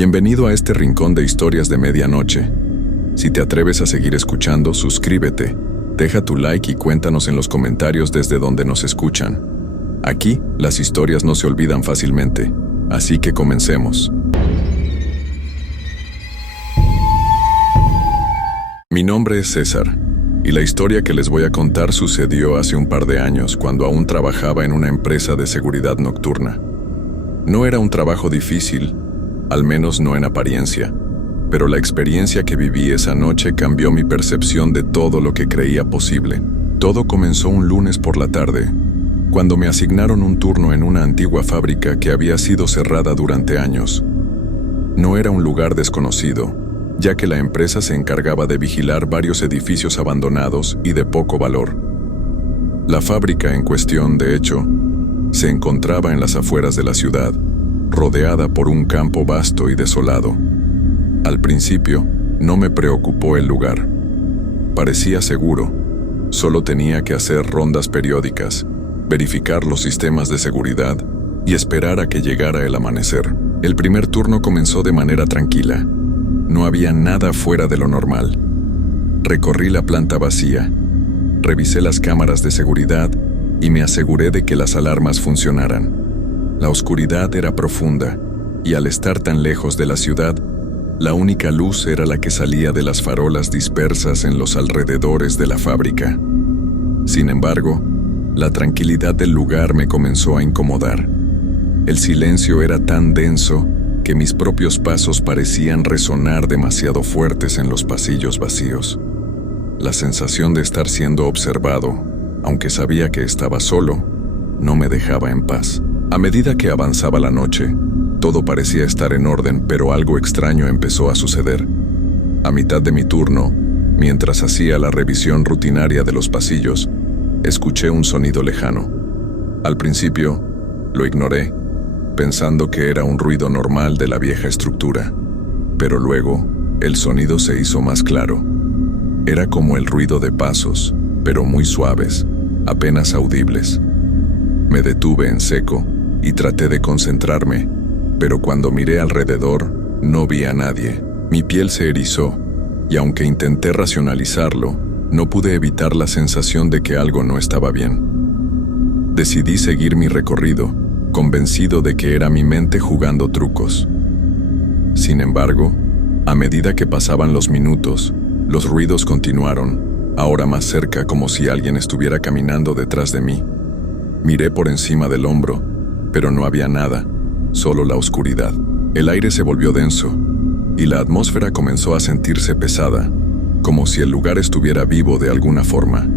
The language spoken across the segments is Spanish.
Bienvenido a este rincón de historias de medianoche. Si te atreves a seguir escuchando, suscríbete, deja tu like y cuéntanos en los comentarios desde donde nos escuchan. Aquí, las historias no se olvidan fácilmente, así que comencemos. Mi nombre es César, y la historia que les voy a contar sucedió hace un par de años cuando aún trabajaba en una empresa de seguridad nocturna. No era un trabajo difícil, al menos no en apariencia, pero la experiencia que viví esa noche cambió mi percepción de todo lo que creía posible. Todo comenzó un lunes por la tarde, cuando me asignaron un turno en una antigua fábrica que había sido cerrada durante años. No era un lugar desconocido, ya que la empresa se encargaba de vigilar varios edificios abandonados y de poco valor. La fábrica en cuestión, de hecho, se encontraba en las afueras de la ciudad, rodeada por un campo vasto y desolado. Al principio, no me preocupó el lugar. Parecía seguro. Solo tenía que hacer rondas periódicas, verificar los sistemas de seguridad y esperar a que llegara el amanecer. El primer turno comenzó de manera tranquila. No había nada fuera de lo normal. Recorrí la planta vacía, revisé las cámaras de seguridad y me aseguré de que las alarmas funcionaran. La oscuridad era profunda, y al estar tan lejos de la ciudad, la única luz era la que salía de las farolas dispersas en los alrededores de la fábrica. Sin embargo, la tranquilidad del lugar me comenzó a incomodar. El silencio era tan denso que mis propios pasos parecían resonar demasiado fuertes en los pasillos vacíos. La sensación de estar siendo observado, aunque sabía que estaba solo, no me dejaba en paz. A medida que avanzaba la noche, todo parecía estar en orden, pero algo extraño empezó a suceder. A mitad de mi turno, mientras hacía la revisión rutinaria de los pasillos, escuché un sonido lejano. Al principio, lo ignoré, pensando que era un ruido normal de la vieja estructura. Pero luego, el sonido se hizo más claro. Era como el ruido de pasos, pero muy suaves, apenas audibles. Me detuve en seco y traté de concentrarme, pero cuando miré alrededor, no vi a nadie. Mi piel se erizó, y aunque intenté racionalizarlo, no pude evitar la sensación de que algo no estaba bien. Decidí seguir mi recorrido, convencido de que era mi mente jugando trucos. Sin embargo, a medida que pasaban los minutos, los ruidos continuaron, ahora más cerca, como si alguien estuviera caminando detrás de mí. Miré por encima del hombro, pero no había nada, solo la oscuridad. El aire se volvió denso, y la atmósfera comenzó a sentirse pesada, como si el lugar estuviera vivo de alguna forma.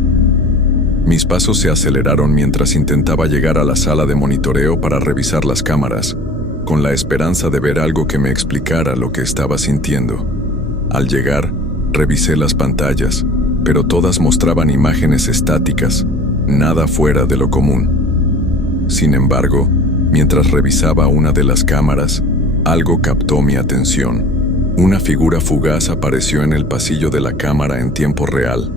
Mis pasos se aceleraron mientras intentaba llegar a la sala de monitoreo para revisar las cámaras, con la esperanza de ver algo que me explicara lo que estaba sintiendo. Al llegar, revisé las pantallas, pero todas mostraban imágenes estáticas, nada fuera de lo común. Sin embargo, mientras revisaba una de las cámaras, algo captó mi atención. Una figura fugaz apareció en el pasillo de la cámara en tiempo real,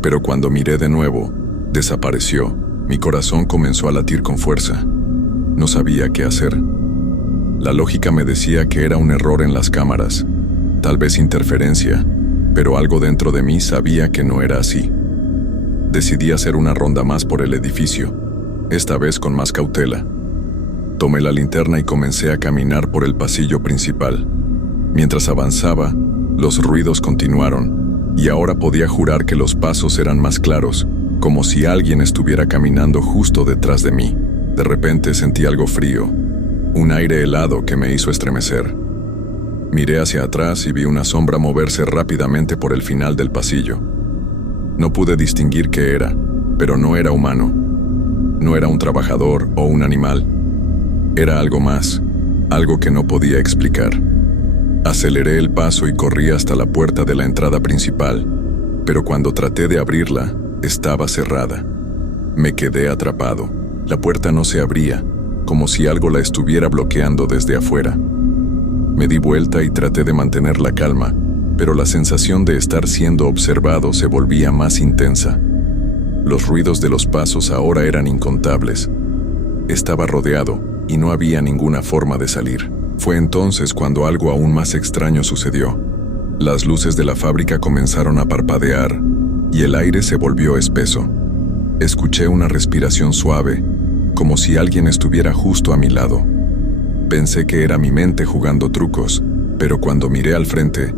pero cuando miré de nuevo, desapareció. Mi corazón comenzó a latir con fuerza. No sabía qué hacer. La lógica me decía que era un error en las cámaras, tal vez interferencia, pero algo dentro de mí sabía que no era así. Decidí hacer una ronda más por el edificio, esta vez con más cautela. Tomé la linterna y comencé a caminar por el pasillo principal. Mientras avanzaba, los ruidos continuaron, y ahora podía jurar que los pasos eran más claros, como si alguien estuviera caminando justo detrás de mí. De repente sentí algo frío, un aire helado que me hizo estremecer. Miré hacia atrás y vi una sombra moverse rápidamente por el final del pasillo. No pude distinguir qué era, pero no era humano. No era un trabajador o un animal. Era algo más, algo que no podía explicar. Aceleré el paso y corrí hasta la puerta de la entrada principal, pero cuando traté de abrirla, estaba cerrada. Me quedé atrapado. La puerta no se abría, como si algo la estuviera bloqueando desde afuera. Me di vuelta y traté de mantener la calma, pero la sensación de estar siendo observado se volvía más intensa. Los ruidos de los pasos ahora eran incontables. Estaba rodeado y no había ninguna forma de salir. Fue entonces cuando algo aún más extraño sucedió. Las luces de la fábrica comenzaron a parpadear y el aire se volvió espeso. Escuché una respiración suave, como si alguien estuviera justo a mi lado. Pensé que era mi mente jugando trucos, pero cuando miré al frente,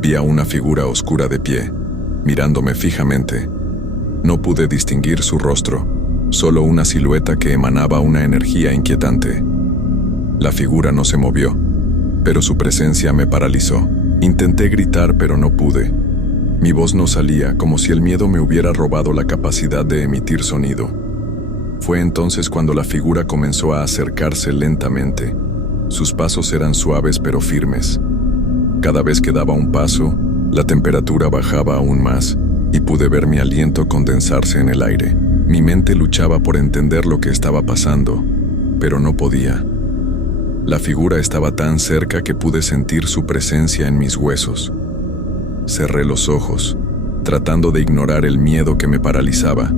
vi a una figura oscura de pie, mirándome fijamente. No pude distinguir su rostro, solo una silueta que emanaba una energía inquietante. La figura no se movió, pero su presencia me paralizó. Intenté gritar, pero no pude. Mi voz no salía, como si el miedo me hubiera robado la capacidad de emitir sonido. Fue entonces cuando la figura comenzó a acercarse lentamente. Sus pasos eran suaves pero firmes. Cada vez que daba un paso, la temperatura bajaba aún más y pude ver mi aliento condensarse en el aire. Mi mente luchaba por entender lo que estaba pasando, pero no podía. La figura estaba tan cerca que pude sentir su presencia en mis huesos. Cerré los ojos, tratando de ignorar el miedo que me paralizaba,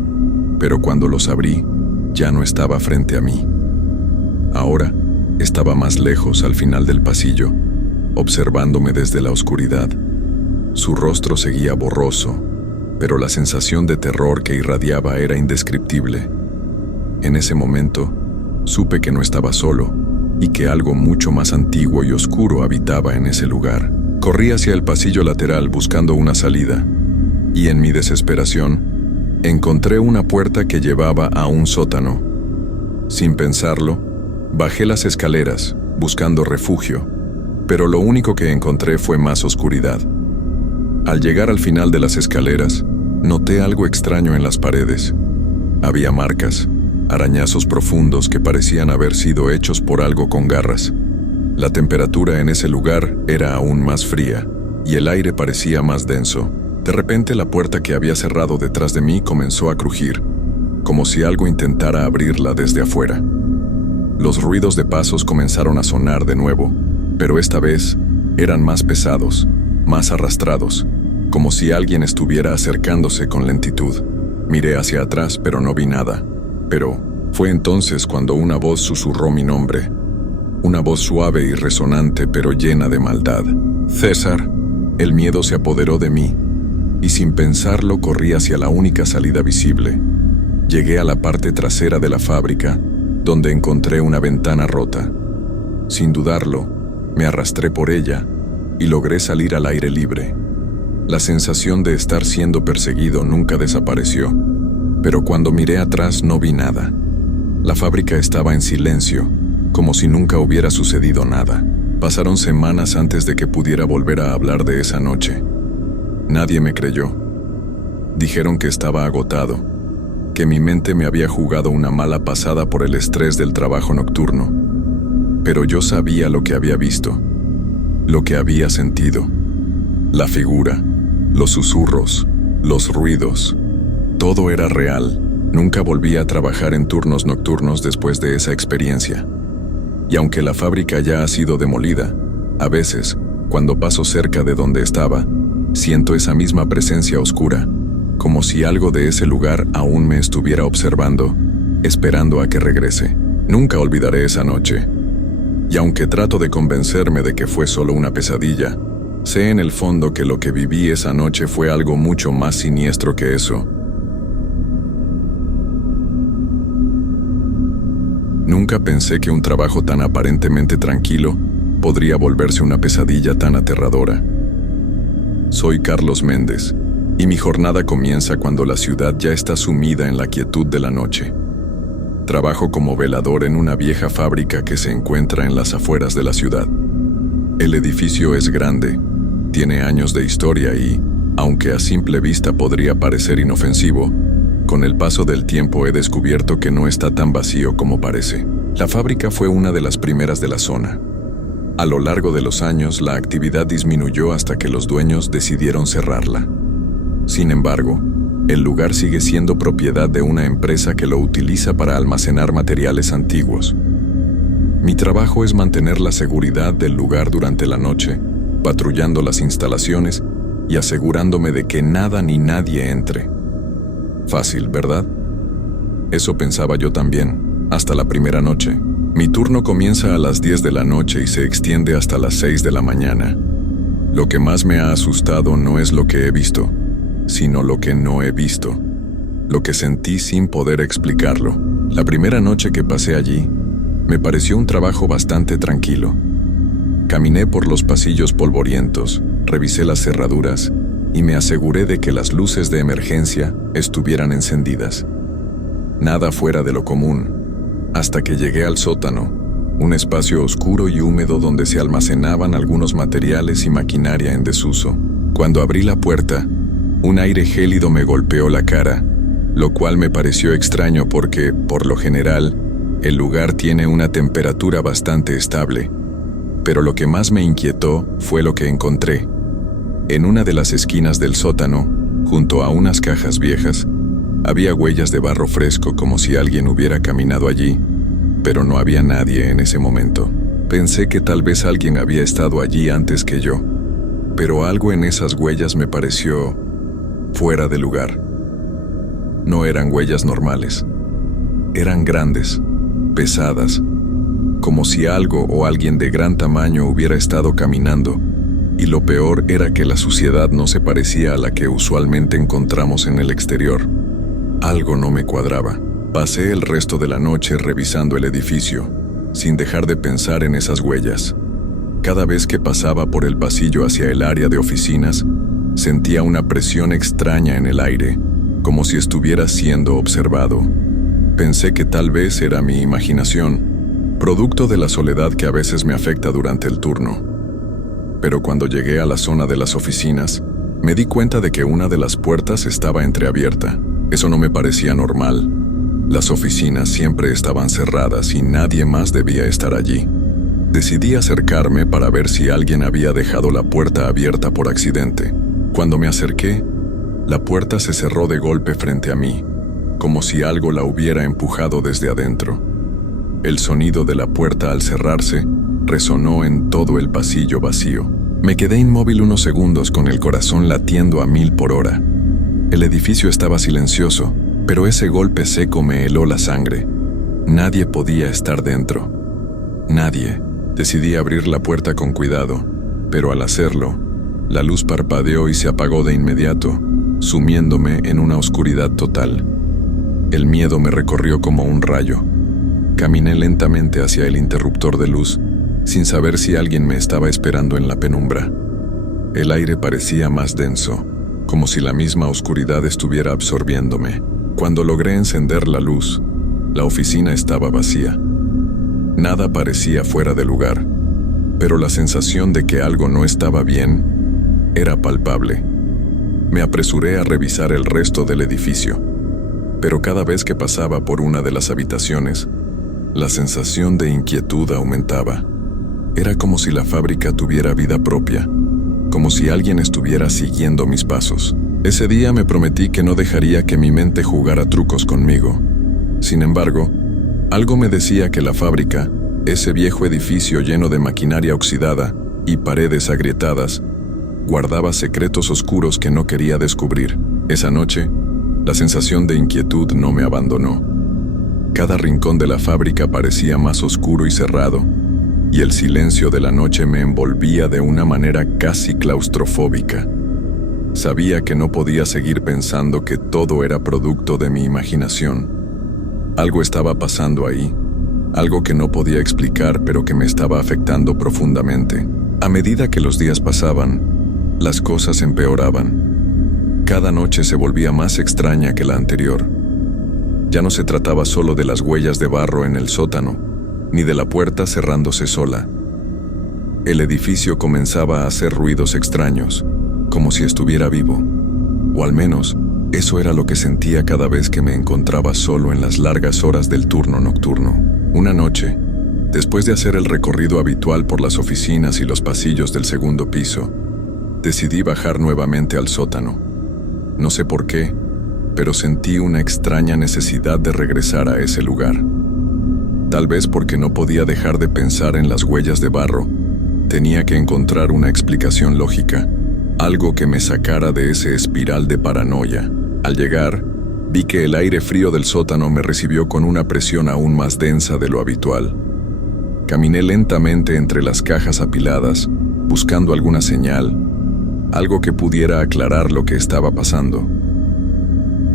pero cuando los abrí, ya no estaba frente a mí. Ahora, estaba más lejos al final del pasillo, observándome desde la oscuridad. Su rostro seguía borroso, pero la sensación de terror que irradiaba era indescriptible. En ese momento, supe que no estaba solo y que algo mucho más antiguo y oscuro habitaba en ese lugar. Corrí hacia el pasillo lateral buscando una salida, y en mi desesperación, encontré una puerta que llevaba a un sótano. Sin pensarlo, bajé las escaleras, buscando refugio, pero lo único que encontré fue más oscuridad. Al llegar al final de las escaleras, noté algo extraño en las paredes. Había marcas, arañazos profundos que parecían haber sido hechos por algo con garras. La temperatura en ese lugar era aún más fría, y el aire parecía más denso. De repente la puerta que había cerrado detrás de mí comenzó a crujir, como si algo intentara abrirla desde afuera. Los ruidos de pasos comenzaron a sonar de nuevo, pero esta vez eran más pesados, más arrastrados, como si alguien estuviera acercándose con lentitud. Miré hacia atrás, pero no vi nada. Pero fue entonces cuando una voz susurró mi nombre. Una voz suave y resonante, pero llena de maldad. «César». El miedo se apoderó de mí, y sin pensarlo corrí hacia la única salida visible. Llegué a la parte trasera de la fábrica, donde encontré una ventana rota. Sin dudarlo, me arrastré por ella y logré salir al aire libre. La sensación de estar siendo perseguido nunca desapareció, pero cuando miré atrás no vi nada. La fábrica estaba en silencio, como si nunca hubiera sucedido nada. Pasaron semanas antes de que pudiera volver a hablar de esa noche. Nadie me creyó. Dijeron que estaba agotado, que mi mente me había jugado una mala pasada por el estrés del trabajo nocturno. Pero yo sabía lo que había visto, lo que había sentido. La figura, los susurros, los ruidos. Todo era real. Nunca volví a trabajar en turnos nocturnos después de esa experiencia. Y aunque la fábrica ya ha sido demolida, a veces, cuando paso cerca de donde estaba, siento esa misma presencia oscura, como si algo de ese lugar aún me estuviera observando, esperando a que regrese. Nunca olvidaré esa noche. Y aunque trato de convencerme de que fue solo una pesadilla, sé en el fondo que lo que viví esa noche fue algo mucho más siniestro que eso. Nunca pensé que un trabajo tan aparentemente tranquilo podría volverse una pesadilla tan aterradora. Soy Carlos Méndez, y mi jornada comienza cuando la ciudad ya está sumida en la quietud de la noche. Trabajo como velador en una vieja fábrica que se encuentra en las afueras de la ciudad. El edificio es grande, tiene años de historia y, aunque a simple vista podría parecer inofensivo, con el paso del tiempo he descubierto que no está tan vacío como parece. La fábrica fue una de las primeras de la zona. A lo largo de los años, la actividad disminuyó hasta que los dueños decidieron cerrarla. Sin embargo, el lugar sigue siendo propiedad de una empresa que lo utiliza para almacenar materiales antiguos. Mi trabajo es mantener la seguridad del lugar durante la noche, patrullando las instalaciones y asegurándome de que nada ni nadie entre. Fácil, ¿verdad? Eso pensaba yo también, hasta la primera noche, Mi turno comienza a las 10 de la noche y se extiende hasta las 6 de la mañana. Lo que más me ha asustado no es lo que he visto, sino lo que no he visto, lo que sentí sin poder explicarlo. La primera noche que pasé allí, me pareció un trabajo bastante tranquilo. Caminé por los pasillos polvorientos, revisé las cerraduras y me aseguré de que las luces de emergencia estuvieran encendidas. Nada fuera de lo común, hasta que llegué al sótano, un espacio oscuro y húmedo donde se almacenaban algunos materiales y maquinaria en desuso. Cuando abrí la puerta, un aire gélido me golpeó la cara, lo cual me pareció extraño porque, por lo general, el lugar tiene una temperatura bastante estable. Pero lo que más me inquietó fue lo que encontré. En una de las esquinas del sótano, junto a unas cajas viejas, había huellas de barro fresco como si alguien hubiera caminado allí, pero no había nadie en ese momento. Pensé que tal vez alguien había estado allí antes que yo, pero algo en esas huellas me pareció fuera de lugar. No eran huellas normales. Eran grandes, pesadas, como si algo o alguien de gran tamaño hubiera estado caminando, y lo peor era que la suciedad no se parecía a la que usualmente encontramos en el exterior. Algo no me cuadraba. Pasé el resto de la noche revisando el edificio, sin dejar de pensar en esas huellas. Cada vez que pasaba por el pasillo hacia el área de oficinas, sentía una presión extraña en el aire, como si estuviera siendo observado. Pensé que tal vez era mi imaginación, producto de la soledad que a veces me afecta durante el turno. Pero cuando llegué a la zona de las oficinas, me di cuenta de que una de las puertas estaba entreabierta. Eso no me parecía normal. Las oficinas siempre estaban cerradas y nadie más debía estar allí. Decidí acercarme para ver si alguien había dejado la puerta abierta por accidente. Cuando me acerqué, la puerta se cerró de golpe frente a mí, como si algo la hubiera empujado desde adentro. El sonido de la puerta al cerrarse resonó en todo el pasillo vacío. Me quedé inmóvil unos segundos con el corazón latiendo a 1000 por hora. El edificio estaba silencioso, pero ese golpe seco me heló la sangre. Nadie podía estar dentro. Nadie. Decidí abrir la puerta con cuidado, pero al hacerlo, la luz parpadeó y se apagó de inmediato, sumiéndome en una oscuridad total. El miedo me recorrió como un rayo. Caminé lentamente hacia el interruptor de luz, sin saber si alguien me estaba esperando en la penumbra. El aire parecía más denso, como si la misma oscuridad estuviera absorbiéndome. Cuando logré encender la luz, la oficina estaba vacía. Nada parecía fuera de lugar, pero la sensación de que algo no estaba bien era palpable. Me apresuré a revisar el resto del edificio, pero cada vez que pasaba por una de las habitaciones, la sensación de inquietud aumentaba. Era como si la fábrica tuviera vida propia, como si alguien estuviera siguiendo mis pasos. Ese día me prometí que no dejaría que mi mente jugara trucos conmigo. Sin embargo, algo me decía que la fábrica, ese viejo edificio lleno de maquinaria oxidada y paredes agrietadas, guardaba secretos oscuros que no quería descubrir. Esa noche, la sensación de inquietud no me abandonó. Cada rincón de la fábrica parecía más oscuro y cerrado, y el silencio de la noche me envolvía de una manera casi claustrofóbica. Sabía que no podía seguir pensando que todo era producto de mi imaginación. Algo estaba pasando ahí, algo que no podía explicar pero que me estaba afectando profundamente. A medida que los días pasaban, las cosas empeoraban. Cada noche se volvía más extraña que la anterior. Ya no se trataba solo de las huellas de barro en el sótano, ni de la puerta cerrándose sola. El edificio comenzaba a hacer ruidos extraños, como si estuviera vivo, o al menos eso era lo que sentía cada vez que me encontraba solo en las largas horas del turno nocturno. Una noche, después de hacer el recorrido habitual por las oficinas y los pasillos del segundo piso, decidí bajar nuevamente al sótano. No sé por qué, pero sentí una extraña necesidad de regresar a ese lugar. Tal vez porque no podía dejar de pensar en las huellas de barro. Tenía que encontrar una explicación lógica, algo que me sacara de ese espiral de paranoia. Al llegar, vi que el aire frío del sótano me recibió con una presión aún más densa de lo habitual. Caminé lentamente entre las cajas apiladas, buscando alguna señal, algo que pudiera aclarar lo que estaba pasando.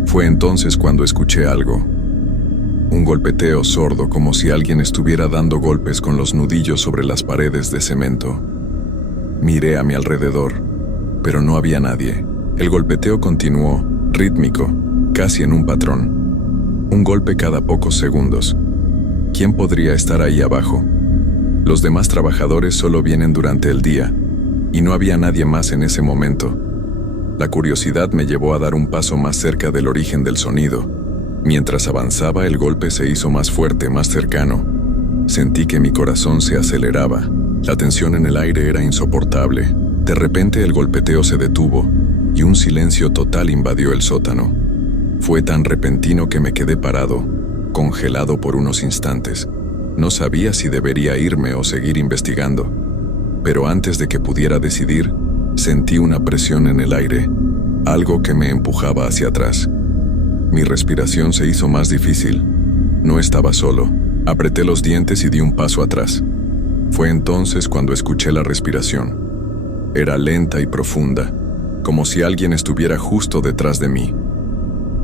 Fue entonces cuando escuché algo. Un golpeteo sordo, como si alguien estuviera dando golpes con los nudillos sobre las paredes de cemento. Miré a mi alrededor, pero no había nadie. El golpeteo continuó, rítmico, casi en un patrón. Un golpe cada pocos segundos. ¿Quién podría estar ahí abajo? Los demás trabajadores solo vienen durante el día, y no había nadie más en ese momento. La curiosidad me llevó a dar un paso más cerca del origen del sonido. Mientras avanzaba, el golpe se hizo más fuerte, más cercano. Sentí que mi corazón se aceleraba. La tensión en el aire era insoportable. De repente el golpeteo se detuvo, y un silencio total invadió el sótano. Fue tan repentino que me quedé parado, congelado por unos instantes. No sabía si debería irme o seguir investigando. Pero antes de que pudiera decidir, sentí una presión en el aire, algo que me empujaba hacia atrás. Mi respiración se hizo más difícil. No estaba solo. Apreté los dientes y di un paso atrás. Fue entonces cuando escuché la respiración. Era lenta y profunda, como si alguien estuviera justo detrás de mí.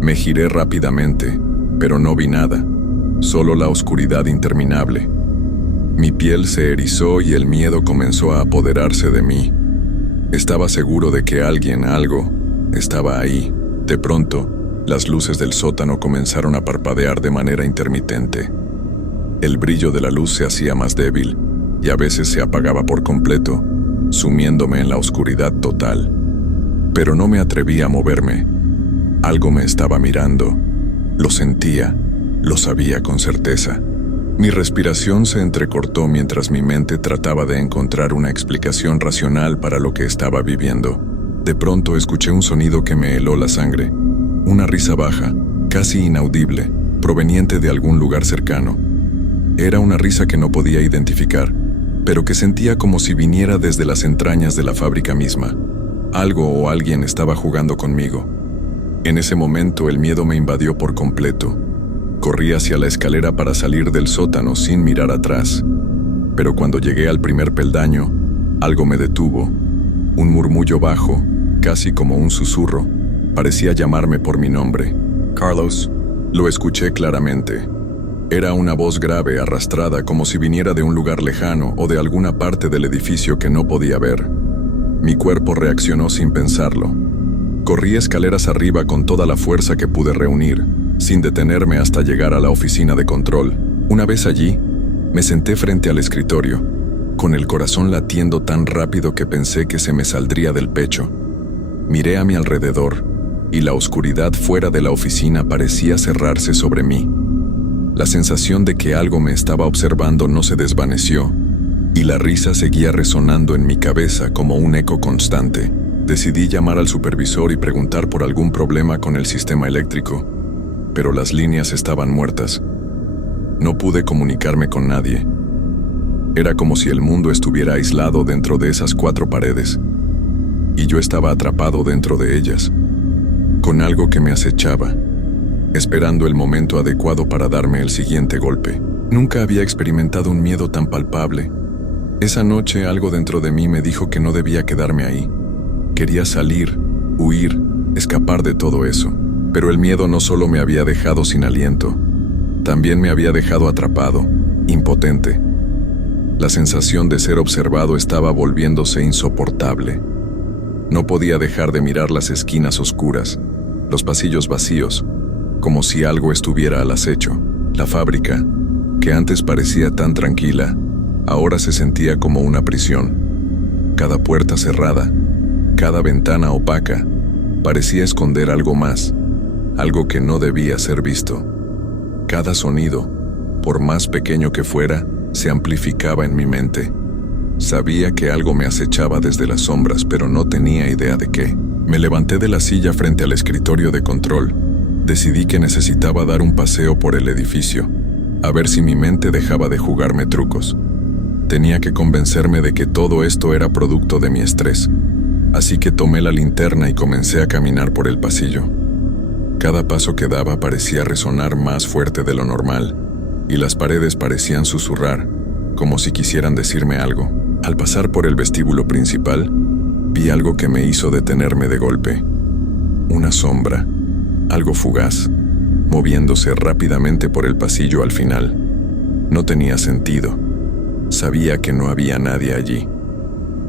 Me giré rápidamente, pero no vi nada, solo la oscuridad interminable. Mi piel se erizó y el miedo comenzó a apoderarse de mí. Estaba seguro de que alguien, algo, estaba ahí. De pronto, las luces del sótano comenzaron a parpadear de manera intermitente. El brillo de la luz se hacía más débil y a veces se apagaba por completo, sumiéndome en la oscuridad total. Pero no me atreví a moverme. Algo me estaba mirando. Lo sentía, lo sabía con certeza. Mi respiración se entrecortó mientras mi mente trataba de encontrar una explicación racional para lo que estaba viviendo. De pronto escuché un sonido que me heló la sangre. Una risa baja, casi inaudible, proveniente de algún lugar cercano. Era una risa que no podía identificar, pero que sentía como si viniera desde las entrañas de la fábrica misma. Algo o alguien estaba jugando conmigo. En ese momento el miedo me invadió por completo. Corrí hacia la escalera para salir del sótano sin mirar atrás. Pero cuando llegué al primer peldaño, algo me detuvo. Un murmullo bajo, casi como un susurro, parecía llamarme por mi nombre. «Carlos». Lo escuché claramente. Era una voz grave, arrastrada, como si viniera de un lugar lejano o de alguna parte del edificio que no podía ver. Mi cuerpo reaccionó sin pensarlo. Corrí escaleras arriba con toda la fuerza que pude reunir, sin detenerme hasta llegar a la oficina de control. Una vez allí, me senté frente al escritorio, con el corazón latiendo tan rápido que pensé que se me saldría del pecho. Miré a mi alrededor, y la oscuridad fuera de la oficina parecía cerrarse sobre mí. La sensación de que algo me estaba observando no se desvaneció, y la risa seguía resonando en mi cabeza como un eco constante. Decidí llamar al supervisor y preguntar por algún problema con el sistema eléctrico, pero las líneas estaban muertas. No pude comunicarme con nadie. Era como si el mundo estuviera aislado dentro de esas 4 paredes, y yo estaba atrapado dentro de ellas, con algo que me acechaba, esperando el momento adecuado para darme el siguiente golpe. Nunca había experimentado un miedo tan palpable. Esa noche algo dentro de mí me dijo que no debía quedarme ahí. Quería salir, huir, escapar de todo eso. Pero el miedo no solo me había dejado sin aliento, también me había dejado atrapado, impotente. La sensación de ser observado estaba volviéndose insoportable. No podía dejar de mirar las esquinas oscuras, los pasillos vacíos, como si algo estuviera al acecho. La fábrica, que antes parecía tan tranquila, ahora se sentía como una prisión. Cada puerta cerrada, cada ventana opaca, parecía esconder algo más, algo que no debía ser visto. Cada sonido, por más pequeño que fuera, se amplificaba en mi mente. Sabía que algo me acechaba desde las sombras, pero no tenía idea de qué. Me levanté de la silla frente al escritorio de control. Decidí que necesitaba dar un paseo por el edificio, a ver si mi mente dejaba de jugarme trucos. Tenía que convencerme de que todo esto era producto de mi estrés. Así que tomé la linterna y comencé a caminar por el pasillo. Cada paso que daba parecía resonar más fuerte de lo normal, y las paredes parecían susurrar, como si quisieran decirme algo. Al pasar por el vestíbulo principal, vi algo que me hizo detenerme de golpe. Una sombra, algo fugaz, moviéndose rápidamente por el pasillo al final. No tenía sentido. Sabía que no había nadie allí.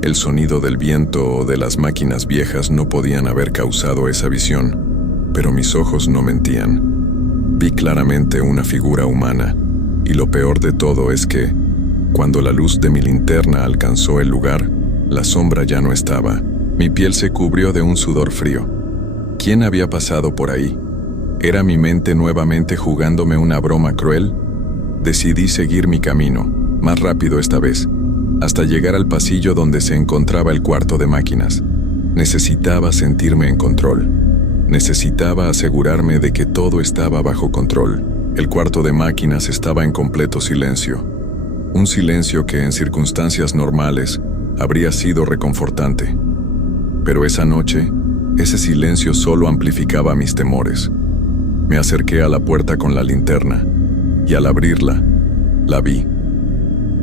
El sonido del viento o de las máquinas viejas no podían haber causado esa visión, pero mis ojos no mentían. Vi claramente una figura humana, y lo peor de todo es que, cuando la luz de mi linterna alcanzó el lugar, la sombra ya no estaba. Mi piel se cubrió de un sudor frío. ¿Quién había pasado por ahí? ¿Era mi mente nuevamente jugándome una broma cruel? Decidí seguir mi camino, más rápido esta vez, hasta llegar al pasillo donde se encontraba el cuarto de máquinas. Necesitaba sentirme en control. Necesitaba asegurarme de que todo estaba bajo control. El cuarto de máquinas estaba en completo silencio. Un silencio que en circunstancias normales habría sido reconfortante. Pero esa noche, ese silencio solo amplificaba mis temores. Me acerqué a la puerta con la linterna, y al abrirla, la vi.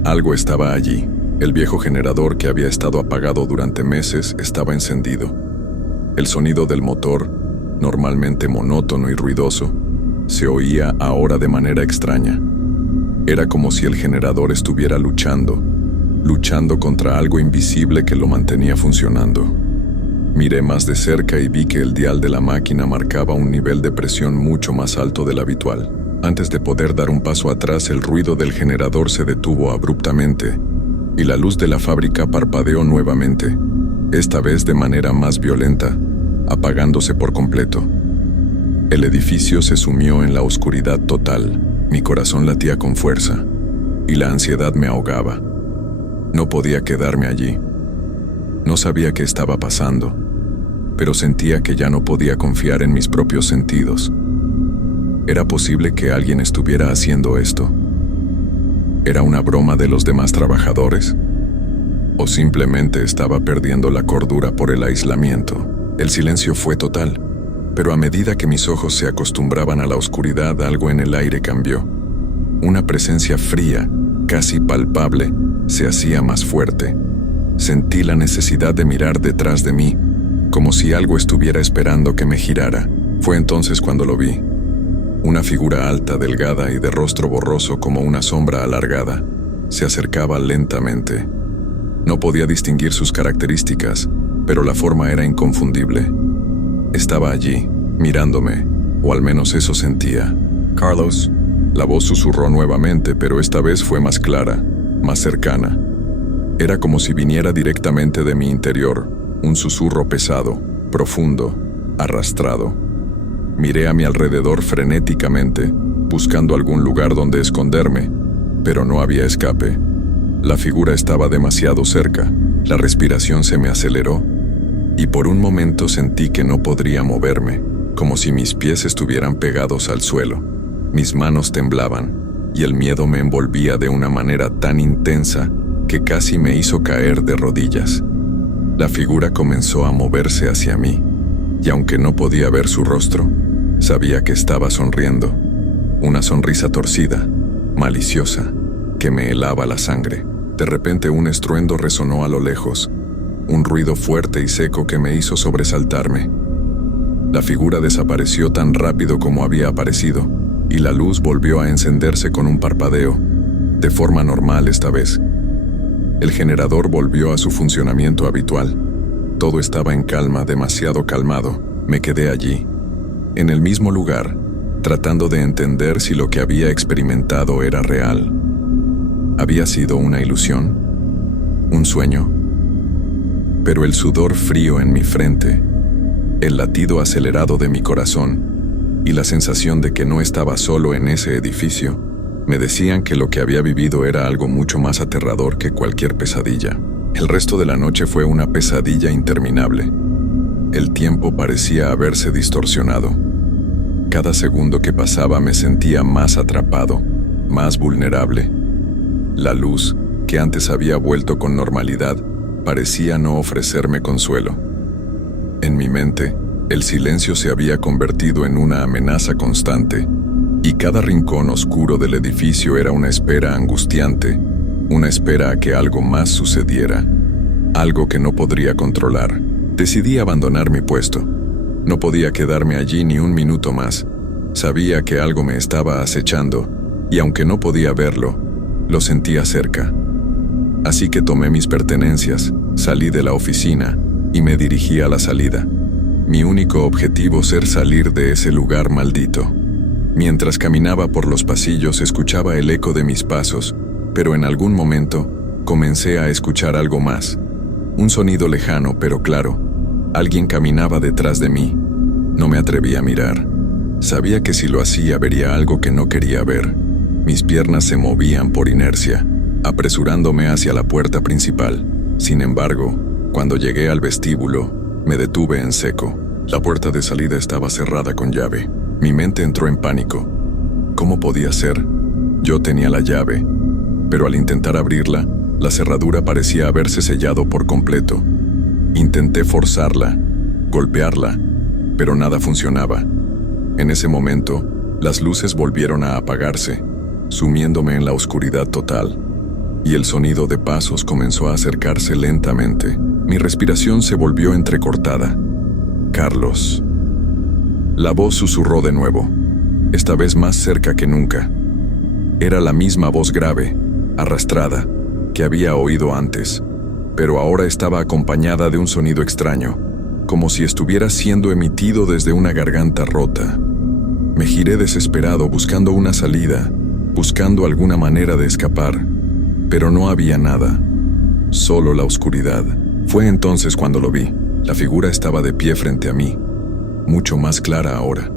Algo estaba allí. El viejo generador que había estado apagado durante meses estaba encendido. El sonido del motor, normalmente monótono y ruidoso, se oía ahora de manera extraña. Era como si el generador estuviera luchando contra algo invisible que lo mantenía funcionando. Miré más de cerca y vi que el dial de la máquina marcaba un nivel de presión mucho más alto del habitual. Antes de poder dar un paso atrás, el ruido del generador se detuvo abruptamente, y la luz de la fábrica parpadeó nuevamente, esta vez de manera más violenta, apagándose por completo. El edificio se sumió en la oscuridad total. Mi corazón latía con fuerza, y la ansiedad me ahogaba. No podía quedarme allí. No sabía qué estaba pasando, pero sentía que ya no podía confiar en mis propios sentidos. ¿Era posible que alguien estuviera haciendo esto? ¿Era una broma de los demás trabajadores? ¿O simplemente estaba perdiendo la cordura por el aislamiento? El silencio fue total, pero a medida que mis ojos se acostumbraban a la oscuridad, algo en el aire cambió. Una presencia fría, casi palpable, se hacía más fuerte. Sentí la necesidad de mirar detrás de mí, como si algo estuviera esperando que me girara. Fue entonces cuando lo vi. Una figura alta, delgada y de rostro borroso como una sombra alargada, se acercaba lentamente. No podía distinguir sus características, pero la forma era inconfundible. Estaba allí, mirándome, o al menos eso sentía. «Carlos», la voz susurró nuevamente, pero esta vez fue más clara, más cercana. Era como si viniera directamente de mi interior, un susurro pesado, profundo, arrastrado. Miré a mi alrededor frenéticamente, buscando algún lugar donde esconderme, pero no había escape. La figura estaba demasiado cerca, la respiración se me aceleró, y por un momento sentí que no podría moverme, como si mis pies estuvieran pegados al suelo. Mis manos temblaban, y el miedo me envolvía de una manera tan intensa que casi me hizo caer de rodillas. La figura comenzó a moverse hacia mí, y aunque no podía ver su rostro, sabía que estaba sonriendo. Una sonrisa torcida, maliciosa, que me helaba la sangre. De repente un estruendo resonó a lo lejos, un ruido fuerte y seco que me hizo sobresaltarme. La figura desapareció tan rápido como había aparecido, y la luz volvió a encenderse con un parpadeo, de forma normal esta vez. El generador volvió a su funcionamiento habitual. Todo estaba en calma, demasiado calmado. Me quedé allí, en el mismo lugar, tratando de entender si lo que había experimentado era real. ¿Había sido una ilusión? ¿Un sueño? Pero el sudor frío en mi frente, el latido acelerado de mi corazón y la sensación de que no estaba solo en ese edificio, me decían que lo que había vivido era algo mucho más aterrador que cualquier pesadilla. El resto de la noche fue una pesadilla interminable. El tiempo parecía haberse distorsionado. Cada segundo que pasaba me sentía más atrapado, más vulnerable. La luz, que antes había vuelto con normalidad, parecía no ofrecerme consuelo. En mi mente, el silencio se había convertido en una amenaza constante, y cada rincón oscuro del edificio era una espera angustiante, una espera a que algo más sucediera, algo que no podría controlar. Decidí abandonar mi puesto. No podía quedarme allí ni un minuto más. Sabía que algo me estaba acechando, y aunque no podía verlo, lo sentía cerca. Así que tomé mis pertenencias, salí de la oficina y me dirigí a la salida. Mi único objetivo ser salir de ese lugar maldito. Mientras caminaba por los pasillos escuchaba el eco de mis pasos, pero en algún momento comencé a escuchar algo más. Un sonido lejano pero claro. Alguien caminaba detrás de mí. No me atreví a mirar. Sabía que si lo hacía vería algo que no quería ver. Mis piernas se movían por inercia, apresurándome hacia la puerta principal. Sin embargo, cuando llegué al vestíbulo, me detuve en seco. La puerta de salida estaba cerrada con llave. Mi mente entró en pánico. ¿Cómo podía ser? Yo tenía la llave, pero al intentar abrirla, la cerradura parecía haberse sellado por completo. Intenté forzarla, golpearla, pero nada funcionaba. En ese momento, las luces volvieron a apagarse, sumiéndome en la oscuridad total, y el sonido de pasos comenzó a acercarse lentamente. Mi respiración se volvió entrecortada. Carlos. La voz susurró de nuevo, esta vez más cerca que nunca. Era la misma voz grave, arrastrada, que había oído antes, pero ahora estaba acompañada de un sonido extraño, como si estuviera siendo emitido desde una garganta rota. Me giré desesperado buscando una salida, buscando alguna manera de escapar, pero no había nada, solo la oscuridad. Fue entonces cuando lo vi. La figura estaba de pie frente a mí, mucho más clara ahora.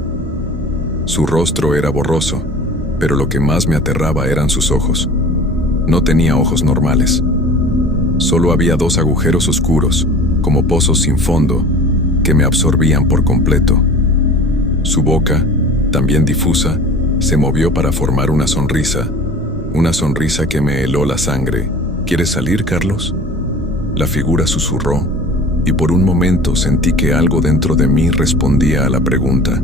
Su rostro era borroso, pero lo que más me aterraba eran sus ojos. No tenía ojos normales. Solo había dos agujeros oscuros, como pozos sin fondo, que me absorbían por completo. Su boca, también difusa, se movió para formar una sonrisa que me heló la sangre. ¿Quieres salir, Carlos? La figura susurró, y por un momento sentí que algo dentro de mí respondía a la pregunta.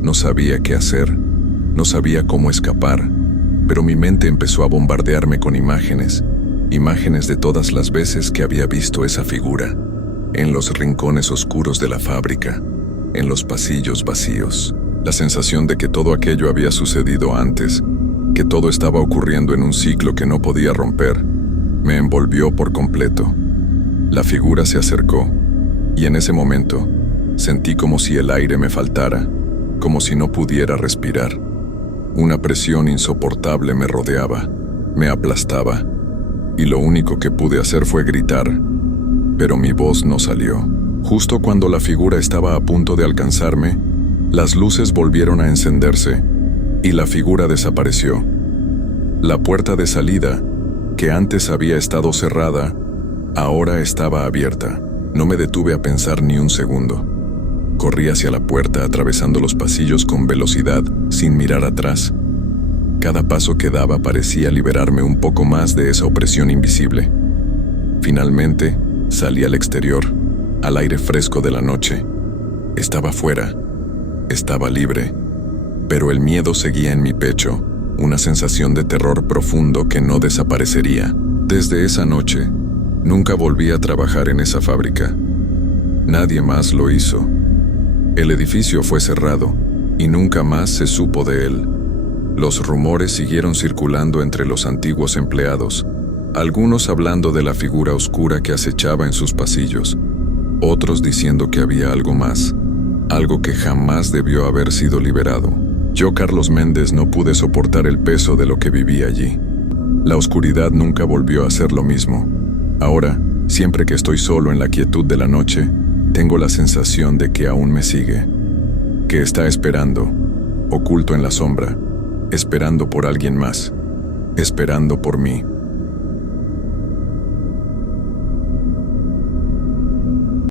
No sabía qué hacer, no sabía cómo escapar, pero mi mente empezó a bombardearme con imágenes de todas las veces que había visto esa figura, en los rincones oscuros de la fábrica, en los pasillos vacíos. La sensación de que todo aquello había sucedido antes, que todo estaba ocurriendo en un ciclo que no podía romper, me envolvió por completo. La figura se acercó, y en ese momento sentí como si el aire me faltara, como si no pudiera respirar. Una presión insoportable me rodeaba, me aplastaba, y lo único que pude hacer fue gritar, pero mi voz no salió. Justo cuando la figura estaba a punto de alcanzarme, las luces volvieron a encenderse, y la figura desapareció. La puerta de salida, que antes había estado cerrada, ahora estaba abierta. No me detuve a pensar ni un segundo. Corrí hacia la puerta atravesando los pasillos con velocidad, sin mirar atrás. Cada paso que daba parecía liberarme un poco más de esa opresión invisible. Finalmente, salí al exterior, al aire fresco de la noche. Estaba fuera, estaba libre, pero el miedo seguía en mi pecho, una sensación de terror profundo que no desaparecería. Desde esa noche, nunca volví a trabajar en esa fábrica. Nadie más lo hizo. El edificio fue cerrado y nunca más se supo de él. Los rumores siguieron circulando entre los antiguos empleados, algunos hablando de la figura oscura que acechaba en sus pasillos, otros diciendo que había algo más, algo que jamás debió haber sido liberado. Yo, Carlos Méndez, no pude soportar el peso de lo que viví allí. La oscuridad nunca volvió a ser lo mismo. Ahora, siempre que estoy solo en la quietud de la noche, tengo la sensación de que aún me sigue, que está esperando, oculto en la sombra, esperando por alguien más, esperando por mí.